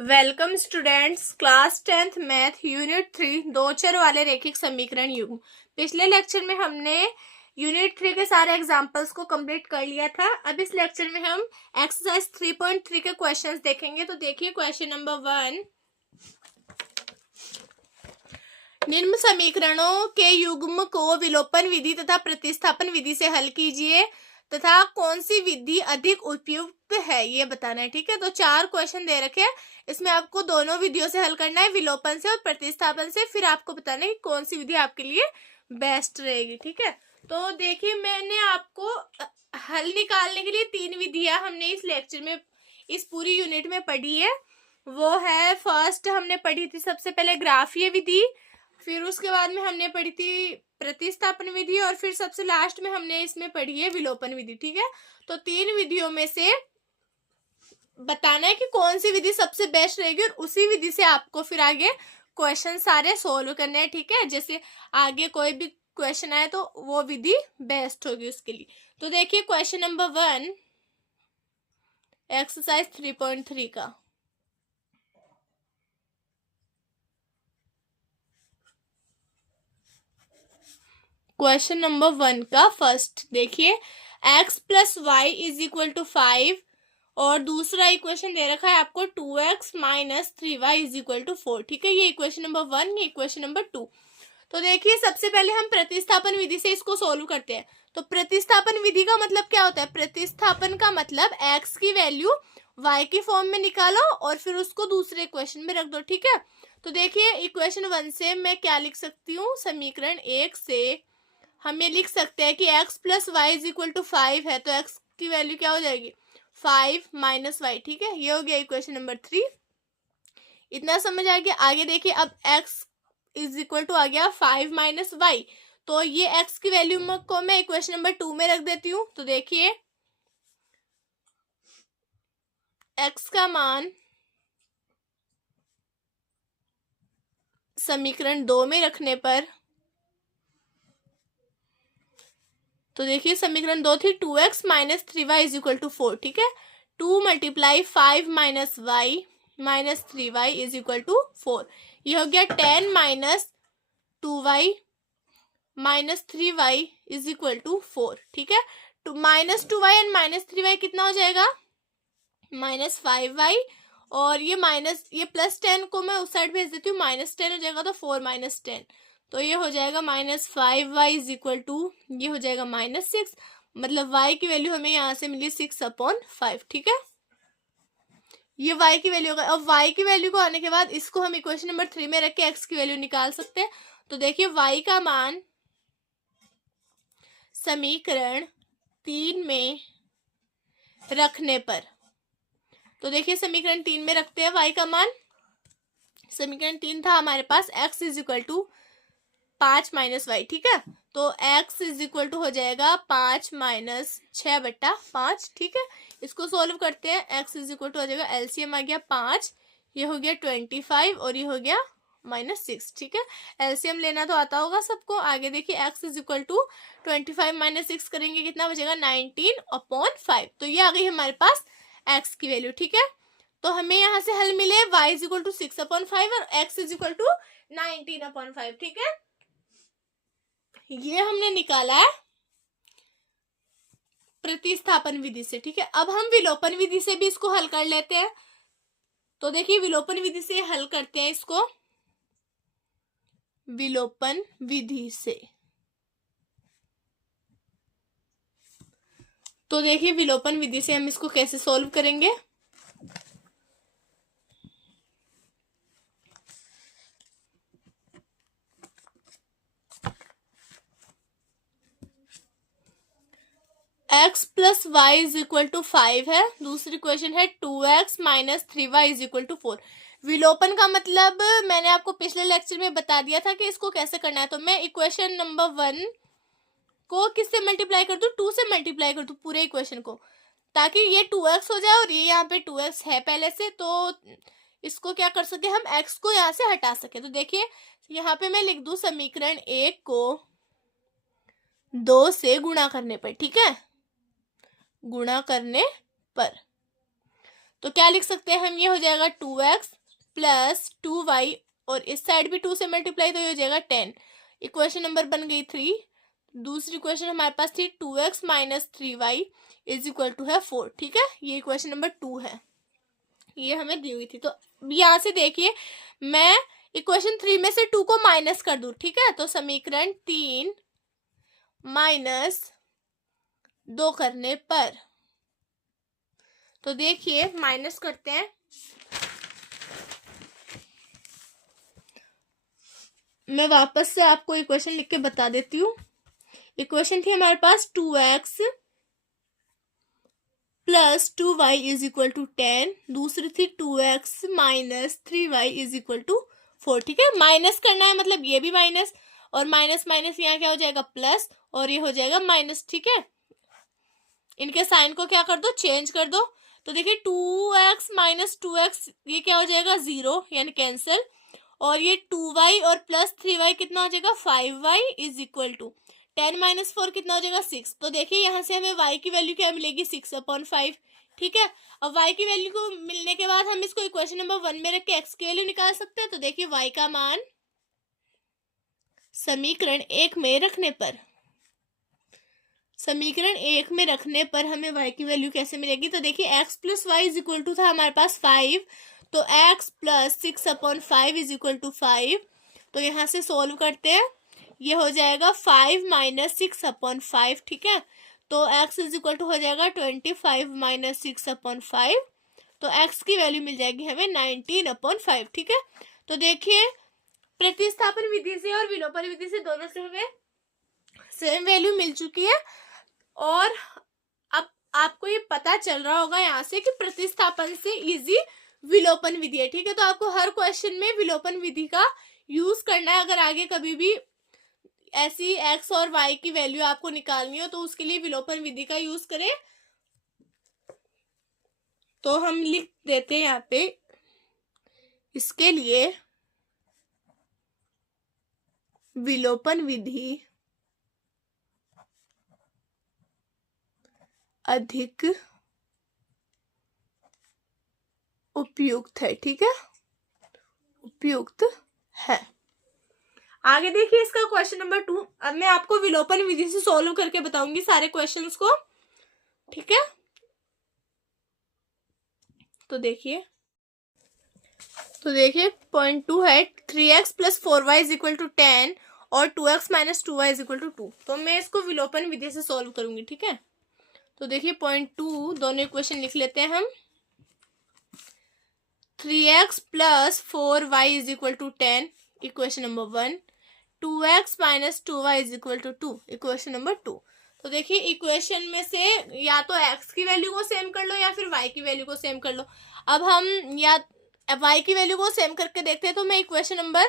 Welcome students, class 10th math unit 3 दो चर वाले रैखिक समीकरण युग्म। पिछले लेक्चर में हमने यूनिट 3 के सारे एग्जांपल्स को कंप्लीट कर लिया था। अब इस लेक्चर में हम एक्सरसाइज 3.3 के क्वेश्चंस देखेंगे। तो देखिए क्वेश्चन नंबर 1, निम्न समीकरणों के युग्म को विलोपन विधि तथा प्रतिस्थापन विधि से हल कीजिए तथा कौन सी विधि अधिक उपयुक्त है ये बताना है। ठीक है, तो 4 क्वेश्चन दे रखे हैं, इसमें आपको दोनों विधियों से हल करना है, विलोपन से और प्रतिस्थापन से। फिर आपको बताना है कि कौन सी विधि आपके लिए बेस्ट रहेगी। ठीक है, तो देखिए मैंने आपको हल निकालने के लिए 3 विधियां हमने इस लेक्चर में, इस पूरी यूनिट में पढ़ी है। वो है, फर्स्ट हमने पढ़ी थी सबसे पहले ग्राफीय विधि, फिर उसके बाद में हमने पढ़ी थी प्रतिस्थापन विधि, और फिर सबसे लास्ट में हमने इसमें पढ़ी है विलोपन विधि। ठीक है, तो 3 विधियों में से बताना है कि कौन सी विधि सबसे बेस्ट रहेगी और उसी विधि से आपको फिर आगे क्वेश्चन सारे सोल्व करने हैं। ठीक है, जैसे आगे कोई भी क्वेश्चन आए तो वो विधि बेस्ट होगी उसके लिए। तो देखिए क्वेश्चन नंबर 1 एक्सरसाइज 3.3 का। क्वेश्चन नंबर 1 का फर्स्ट देखिए, x plus y is equal to 5 और दूसरा इक्वेशन दे रखा है आपको 2x minus 3y is equal to 4। ठीक है, ये इक्वेशन नंबर 1, ये इक्वेशन नंबर 2। तो देखिए सबसे पहले हम प्रतिस्थापन विधि से इसको सोल्व करते हैं। तो प्रतिस्थापन विधि का मतलब क्या होता है? प्रतिस्थापन का मतलब x की वैल्यू y की फॉर्म में निकालो और फिर उसको दूसरे इक्वेशन में रख दो। ठीक है, तो देखिए इक्वेशन 1 से मैं क्या लिख सकती हूँ, समीकरण 1 से हम ये लिख सकते हैं कि x plus y is equal to 5 है, तो x की वैल्यू क्या हो जाएगी, 5 माइनस वाई। ठीक है, ये हो गया इक्वेशन नंबर 3। इतना समझ आ गया। आगे देखिए, अब x इज इक्वल टू आ गया 5 माइनस वाई, तो ये x की वैल्यू को मैं इक्वेशन नंबर 2 में रख देती हूँ। तो देखिए x का मान समीकरण 2 में रखने पर, तो देखिए समीकरण 2 थी 2x minus 3y is equal to 4। ठीक है, 2 multiply 5 minus y minus 3y is equal to 4। ये हो गया 10 minus 2y minus 3y is equal to 4। ठीक है, तो minus 2y and minus 3y कितना हो जाएगा, माइनस 5y, और ये प्लस 10 को मैं उस साइड भेज देती हूँ, माइनस 10 हो जाएगा, तो 4 माइनस 10, तो ये हो जाएगा minus 5y is equal to, ये हो जाएगा माइनस 6। मतलब y की वैल्यू हमें यहाँ से मिली 6/5। ठीक है, ये y की वैल्यू होगा। अब y की वैल्यू को आने के बाद इसको हम इक्वेशन नंबर 3 में रख के x की वैल्यू निकाल सकते हैं। तो देखिए y का मान समीकरण 3 में रखने पर, तो देखिए समीकरण 3 में रखते हैं y का मान। समीकरण 3 था हमारे पास x is equal to 5 minus y. ठीक है, तो x इज इक्वल टू हो जाएगा 5 माइनस 6/5। ठीक है, इसको सोल्व करते हैं। x इज इक्वल टू हो जाएगा, एलसीएम आ गया 5, ये हो गया 25 और ये हो गया -6। ठीक है, एलसीएम लेना तो आता होगा सबको। आगे देखिए x is equal to 25 minus 6 करेंगे, कितना बचेगा, 19/5। तो ये आ गई हमारे पास x की वैल्यू। ठीक है, तो हमें यहाँ से हल मिले y इज इक्वल टू 6/5 और x इज इक्वल टू 19/5। ठीक है, ये हमने निकाला है प्रतिस्थापन विधि से। ठीक है, अब हम विलोपन विधि से भी इसको हल कर लेते हैं। तो देखिए विलोपन विधि से हल करते हैं इसको, विलोपन विधि से। तो देखिए विलोपन विधि से हम इसको कैसे सॉल्व करेंगे। x plus y is equal to 5 है, दूसरी क्वेश्चन है 2x minus 3y is equal to 4। विलोपन का मतलब मैंने आपको पिछले लेक्चर में बता दिया था कि इसको कैसे करना है। तो मैं इक्वेशन नंबर 1 को किससे मल्टीप्लाई कर दूं, 2 से मल्टीप्लाई कर दूं पूरे इक्वेशन को, ताकि ये 2x हो जाए और ये यहाँ पे 2x है पहले से, तो इसको क्या कर सके हम, x को यहाँ से हटा सके। तो देखिए यहाँ पे मैं लिख दूं समीकरण 1 को 2 से गुणा करने पर। ठीक है, गुणा करने पर, तो क्या लिख सकते हैं हम, ये हो जाएगा 2x प्लस 2y और इस साइड भी 2 से मल्टीप्लाई तो ये हो जाएगा 10। इक्वेशन नंबर बन गई 3। दूसरी इक्वेशन हमारे पास थी 2x minus 3y is equal to है 4। ठीक है, ये इक्वेशन नंबर 2 है, ये हमें दी हुई थी। तो यहाँ से देखिए मैं इक्वेशन 3 में से 2 को माइनस कर दूं। ठीक है, तो समीकरण 3 माइनस 2 करने पर, तो देखिए माइनस करते हैं। मैं वापस से आपको इक्वेशन लिख के बता देती हूँ। इक्वेशन थी हमारे पास 2x plus 2y is equal to 10, दूसरी थी 2x minus 3y is equal to 4। ठीक है, माइनस करना है मतलब ये भी माइनस और माइनस माइनस यहाँ क्या हो जाएगा प्लस और ये हो जाएगा माइनस। ठीक है, इनके साइन को क्या कर दो, चेंज कर दो। तो देखिए 2x माइनस 2x ये क्या हो जाएगा 0 यानी कैंसिल, और ये 2y और प्लस 3y कितना हो जाएगा 5y is equal to 10 minus 4 कितना हो जाएगा 6। तो देखिए यहाँ से हमें y की वैल्यू क्या मिलेगी 6/5। ठीक है, अब y की वैल्यू को मिलने के बाद हम इसको इक्वेशन नंबर 1 में रख के x की वैल्यू निकाल सकते हैं। तो देखिए y का मान समीकरण 1 में रखने पर, समीकरण 1 में रखने पर हमें y की वैल्यू कैसे मिलेगी। तो देखिए x plus y is equal to था हमारे पास 5, तो x plus 6/5 is equal to 5। तो यहाँ से सोल्व करते हैं, ये हो जाएगा 5 माइनस 6/5। ठीक है, तो x इज इक्वल टू हो जाएगा 25 माइनस 6/5। तो x की वैल्यू मिल जाएगी हमें 19/5। ठीक है, तो देखिए प्रतिस्थापन विधि से और विलोपन विधि से दोनों से हमें सेम वैल्यू मिल चुकी है। और अब आपको ये पता चल रहा होगा यहाँ से कि प्रतिस्थापन से इजी विलोपन विधि है। ठीक है, तो आपको हर क्वेश्चन में विलोपन विधि का यूज करना है। अगर आगे कभी भी ऐसी x और y की वैल्यू आपको निकालनी हो तो उसके लिए विलोपन विधि का यूज करें। तो हम लिख देते हैं यहाँ पे, इसके लिए विलोपन विधि अधिक उपयुक्त है। ठीक है, उपयुक्त है। आगे देखिए इसका क्वेश्चन नंबर 2। अब मैं आपको विलोपन विधि से सॉल्व करके बताऊंगी सारे क्वेश्चंस को। ठीक है, तो देखिए पॉइंट 2 है 3x plus 4y is equal to 10 और 2x minus 2y is equal to 2। तो मैं इसको विलोपन विधि से सॉल्व करूंगी। ठीक है, तो देखिए पॉइंट 2 दोनों इक्वेशन लिख लेते हैं हम। 3x plus 4y is equal to 10 equation number 1, 2x minus 2y is equal to 2 equation number 2। तो देखिए इक्वेशन में से या तो x की वैल्यू को सेम कर लो या फिर y की वैल्यू को सेम कर लो। अब हम या y की वैल्यू को सेम करके देखते हैं। तो मैं इक्वेशन नंबर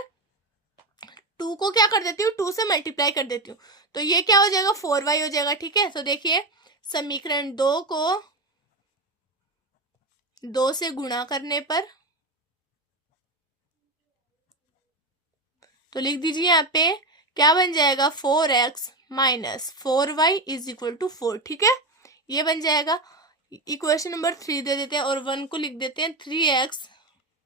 2 को क्या कर देती हूँ, 2 से मल्टीप्लाई कर देती हूँ। तो ये क्या हो जाएगा 4y हो जाएगा। ठीक है, तो देखिए समीकरण 2 को 2 से गुणा करने पर, तो लिख दीजिए यहाँ पे क्या बन जाएगा 4x minus 4y is equal to 4। ठीक है, ये बन जाएगा। इक्वेशन नंबर 3 दे देते हैं और 1 को लिख देते हैं 3x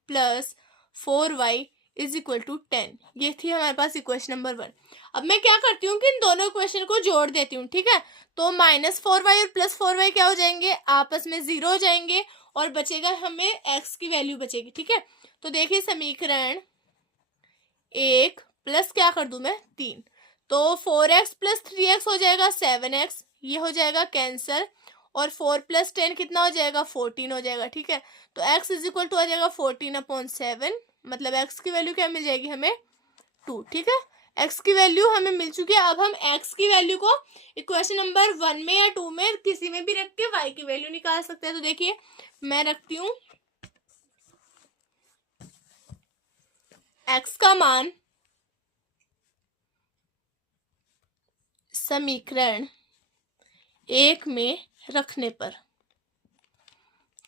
plus 4y is equal to 10। ये थी हमारे पास इक्वेशन नंबर 1। अब मैं क्या करती हूँ कि इन दोनों इक्वेशन को जोड़ देती हूँ। ठीक है, तो माइनस 4y और प्लस 4y क्या हो जाएंगे, आपस में 0 हो जाएंगे और बचेगा हमें x की वैल्यू बचेगी। ठीक है, तो देखिए समीकरण 1 प्लस क्या कर दूं मैं 3, तो 4x प्लस 3x हो जाएगा 7x, ये हो जाएगा कैंसल, और 4 प्लस 10 कितना हो जाएगा 14 हो जाएगा। ठीक है, तो x इज इक्वल टू आ जाएगा 14/7, मतलब x की वैल्यू क्या मिल जाएगी हमें 2। ठीक है, x की वैल्यू हमें मिल चुकी है। अब हम x की वैल्यू को इक्वेशन नंबर 1 में या 2 में किसी में भी रख के y की वैल्यू निकाल सकते हैं। तो देखिए मैं रखती हूँ x का मान समीकरण 1 में रखने पर,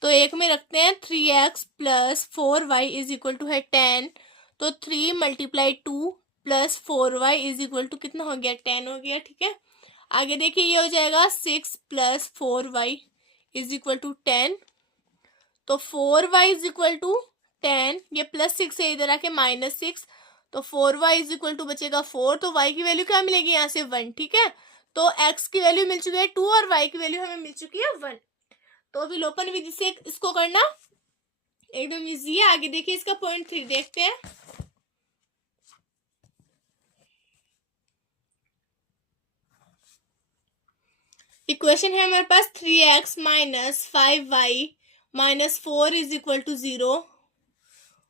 तो 1 में रखते हैं 3x plus 4y is equal to है 10, तो 3 multiply 2 plus 4y is equal to कितना हो गया 10 हो गया। ठीक है, आगे देखिए ये हो जाएगा 6 plus 4y is equal to 10, तो 4y इज इक्वल टू 10, ये +6 है, इधर आके -6, तो 4y इज इक्वल टू बचेगा 4, तो y की वैल्यू क्या मिलेगी यहाँ से 1, ठीक है। तो x की वैल्यू मिल चुकी है 2 और y की वैल्यू हमें मिल चुकी है 1। तो विलोपन विधि से इसको करना एकदम इजी है। आगे देखिए इसका पॉइंट 3 देखते हैं। इक्वेशन है हमारे पास 3x minus 5y minus 4 is equal to 0,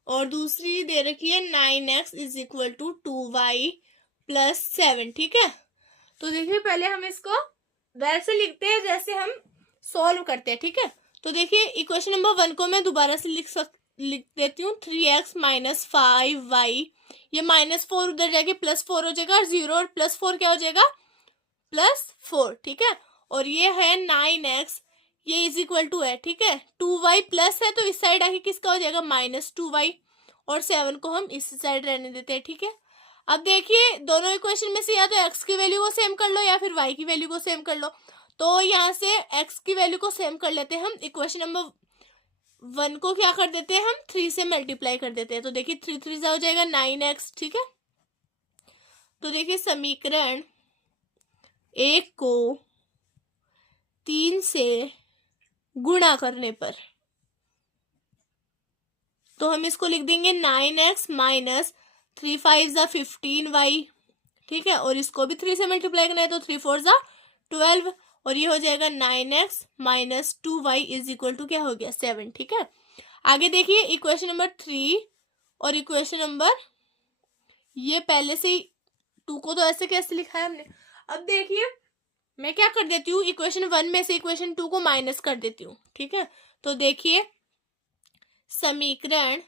और दूसरी दे रखी है 9x is equal to 2y plus 7, ठीक है। तो देखिए पहले हम इसको वैसे लिखते हैं जैसे हम सॉल्व करते हैं, ठीक है। तो देखिए इक्वेशन नंबर 1 को मैं दोबारा से लिख देती हूँ। 3x माइनस 5y, ये -4 उधर जाके +4 हो जाएगा, और 0 और +4 क्या हो जाएगा +4, ठीक है। और ये है 9x, ये इज इक्वल टू है, ठीक है। 2y प्लस है तो इस साइड आके किसका हो जाएगा -2y, और 7 को हम इस साइड रहने देते हैं, ठीक है। अब देखिए दोनों इक्वेशन में से या तो x की वैल्यू को सेम कर लो या फिर y की वैल्यू को सेम कर लो। तो यहाँ से x की वैल्यू को सेम कर लेते हैं हम। इक्वेशन नंबर 1 को क्या कर देते हैं हम 3 से मल्टीप्लाई कर देते हैं। तो देखिए 3 3 से हो जाएगा 9x, ठीक है। तो देखिए समीकरण 1 को 3 से गुणा करने पर तो हम इसको लिख देंगे 9x माइनस 3 5 15y, ठीक है। और इसको भी 3 से मल्टीप्लाई करना है तो 3 4 12, और ये हो जाएगा 9x minus 2y is equal to क्या हो गया 7, ठीक है। आगे देखिए इक्वेशन नंबर 3 और इक्वेशन नंबर, ये पहले से ही 2 को तो ऐसे कैसे लिखा है हमने। अब देखिए मैं क्या कर देती हूँ, इक्वेशन 1 में से इक्वेशन 2 को माइनस कर देती हूँ, ठीक है। तो देखिए समीकरण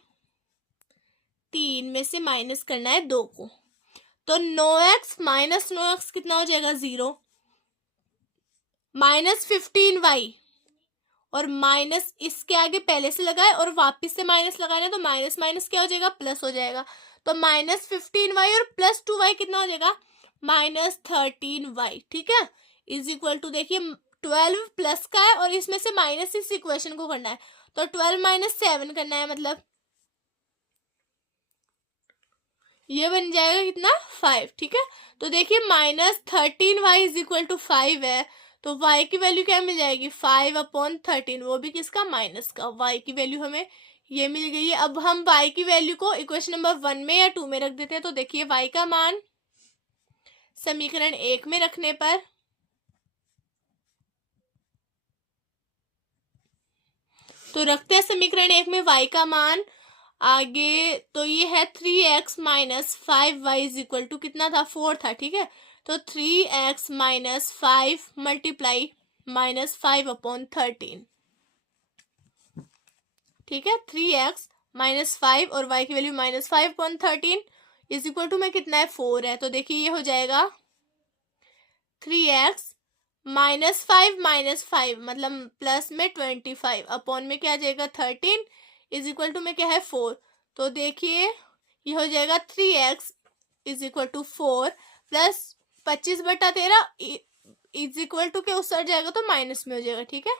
3 में से माइनस करना है 2 को, तो 9x माइनस 9x कितना हो जाएगा 0, माइनस 15y, और माइनस इसके आगे पहले से लगाए और वापस से माइनस लगाना, तो माइनस माइनस क्या हो जाएगा प्लस हो जाएगा। तो -15y और +2y कितना हो जाएगा -13y, ठीक है। इज इक्वल टू देखिए 12 प्लस का है और इसमें से माइनस इस इक्वेशन को करना है, तो 12 माइनस 7 करना है, मतलब ये बन जाएगा कितना 5, ठीक है। तो देखिए -13y इज इक्वल टू 5 है, तो y की वैल्यू क्या मिल जाएगी 5/13, वो भी किसका माइनस का। y की वैल्यू हमें ये मिल गई है। अब हम y की वैल्यू को इक्वेशन नंबर 1 में या 2 में रख देते हैं। तो देखिए y का मान समीकरण 1 में रखने पर तो रखते हैं समीकरण 1 में y का मान आगे, तो ये है 3x minus 5y is equal to कितना था 4 था, ठीक है। तो 3x माइनस 5 मल्टीप्लाई -5/13, ठीक है। 3x माइनस 5 और y की वैल्यू -5/13 इज इक्वल टू में कितना है 4 है। तो देखिए ये हो जाएगा 3x -5 मतलब प्लस में 25 अपॉन में क्या आ जाएगा 13 इज इक्वल टू में क्या है 4। तो देखिए ये हो जाएगा 3x is equal to 4 plus 25/13 is equal to के उस साइड जाएगा तो माइनस में हो जाएगा, ठीक है।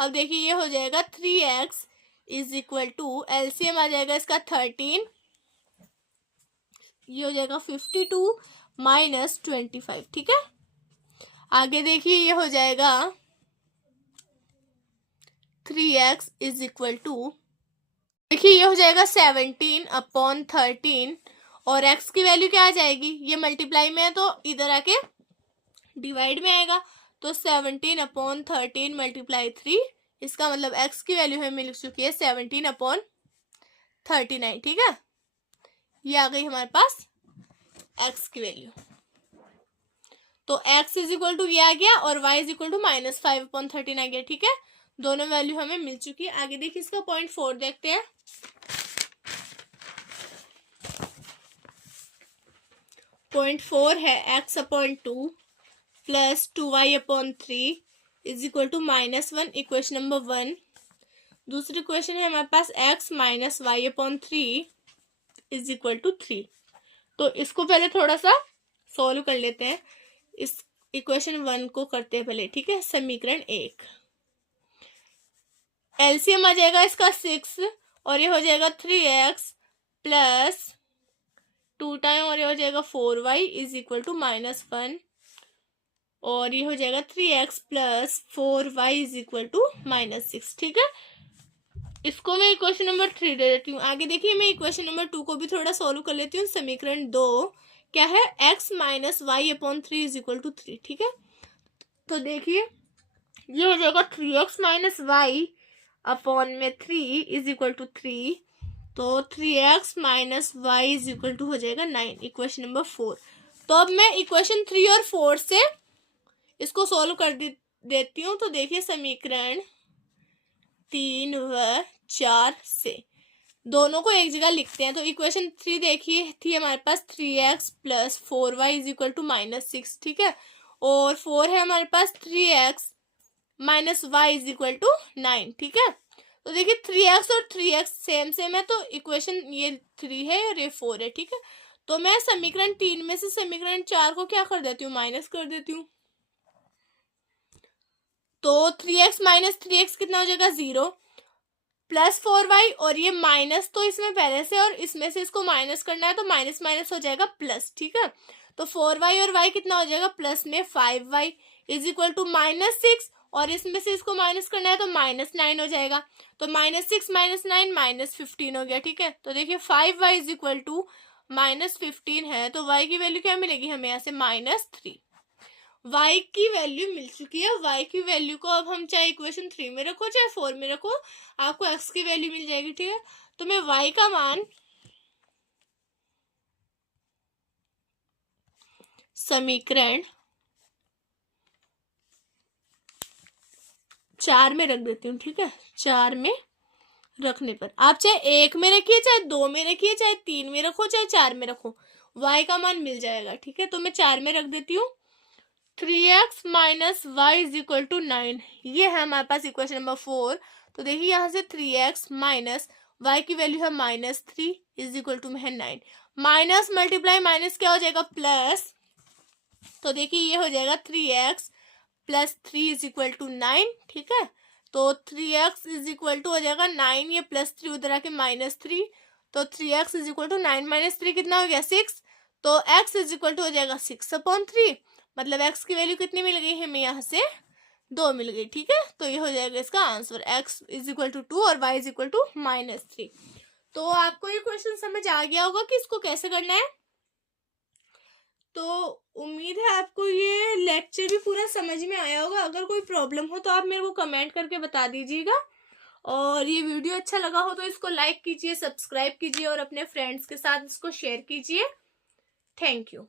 अब देखिए ये हो जाएगा 3x is equal to LCM आ जाएगा इसका 13, ये हो जाएगा 52 माइनस 25, ठीक है। आगे देखिए ये हो जाएगा 3x इज इक्वल टू, देखिए ये हो जाएगा 17/13, और x की वैल्यू क्या आ जाएगी, ये मल्टीप्लाई में है तो इधर आके डिवाइड में आएगा, तो 17/13 मल्टीप्लाई 3, इसका मतलब x की वैल्यू हमें मिल चुकी है 17/39, ठीक है। ये आ गई हमारे पास x की वैल्यू। तो x इज इक्वल टू ये आ गया और y इज इक्वल टू -5/13 आ गया, ठीक है। दोनों वैल्यू हमें मिल चुकी है। आगे देखिए इसका पॉइंट 4 देखते हैं। पॉइंट 4 है x/2 plus 2y/3 is equal to -1, equation number 1। दूसरी क्वेश्चन है हमारे पास x minus y/3 is equal to 3। तो इसको पहले थोड़ा सा सॉल्व कर लेते हैं। इस इक्वेशन 1 को करते हैं पहले, ठीक है। समीकरण 1, एलसीएम आ जाएगा इसका 6 और ये हो जाएगा 3x प्लस 2 टाइम और ये हो जाएगा 4y इज इक्वल टू -1 और ये हो जाएगा 3x plus 4y is equal to -6। ठीक है, इसको मैं इक्वेशन नंबर 3 दे देती हूँ। आगे देखिए मैं इक्वेशन नंबर 2 को भी थोड़ा सॉल्व कर लेती हूँ। समीकरण 2 क्या है, x minus y upon 3 is equal to 3। ठीक है, तो देखिए ये हो जाएगा 3x माइनस वाई अपॉन में 3 इज इक्वल टू 3, तो 3x minus y is equal to हो जाएगा 9, इक्वेशन नंबर 4। तो अब मैं इक्वेशन 3 और 4 से इसको सॉल्व कर देती हूँ। तो देखिए समीकरण 3 व 4 से दोनों को एक जगह लिखते हैं। तो इक्वेशन 3 देखिए थी हमारे पास 3x plus 4y is equal to -6। ठीक है, और 4 है हमारे पास 3x minus y is equal to 9। ठीक है, तो देखिए 3x और 3x सेम सेम है, तो इक्वेशन ये 3 है और ये 4 है। ठीक है, तो मैं समीकरण 3 में से समीकरण 4 को क्या कर देती हूँ, माइनस कर देती हूँ। तो 3x माइनस 3x कितना हो जाएगा 0 प्लस 4y और ये माइनस तो इसमें पहले से और इसमें से इसको माइनस करना है तो माइनस माइनस हो जाएगा प्लस। ठीक है, तो 4y और y कितना हो जाएगा प्लस में 5y इज इक्वल टू -6 और इसमें से इसको माइनस करना है तो -9 हो जाएगा। तो -6 -9 -15 हो गया। ठीक है, तो देखिए 5y इज इक्वल टू -15 है, तो y की वैल्यू क्या मिलेगी हमें यहाँ से -3। y की वैल्यू मिल चुकी है। y की वैल्यू को अब हम चाहे इक्वेशन 3 में रखो चाहे 4 में रखो, आपको x की वैल्यू मिल जाएगी। ठीक है, तो मैं y का मान समीकरण 4 में रख देती हूँ। ठीक है, 4 में रखने पर आप चाहे 1 में रखिए चाहे 2 में रखिए चाहे 3 में रखो चाहे 4 में रखो, y का मान मिल जाएगा। ठीक है, तो मैं 4 में रख देती हूँ। 3x minus y is equal to 9, ये है हमारे पास इक्वेशन नंबर 4। तो देखिए यहाँ से 3x माइनस वाई की वैल्यू है -3 इज इक्वल टू है 9, माइनस मल्टीप्लाई माइनस क्या हो जाएगा प्लस। तो देखिए ये हो जाएगा 3x plus 3 is equal to 9। ठीक है, तो 3x इज इक्वल टू हो जाएगा 9, ये +3 उधर आके -3, तो 3x is equal to 9 minus 3 कितना हो गया 6, तो x इज इक्वल टू हो जाएगा 6/3, मतलब x की वैल्यू कितनी मिल गई हमें यहाँ से 2 मिल गई। ठीक है, तो ये हो जाएगा इसका answer, x is equal to 2 और y इज इक्वल टू -3। तो आपको ये क्वेश्चन समझ आ गया होगा कि इसको कैसे करना है। तो उम्मीद है आपको ये लेक्चर भी पूरा समझ में आया होगा। अगर कोई प्रॉब्लम हो तो आप मेरे को कमेंट करके बता दीजिएगा, और ये वीडियो अच्छा लगा हो तो इसको लाइक कीजिए, सब्सक्राइब कीजिए और अपने फ्रेंड्स के साथ इसको शेयर कीजिए। Thank you.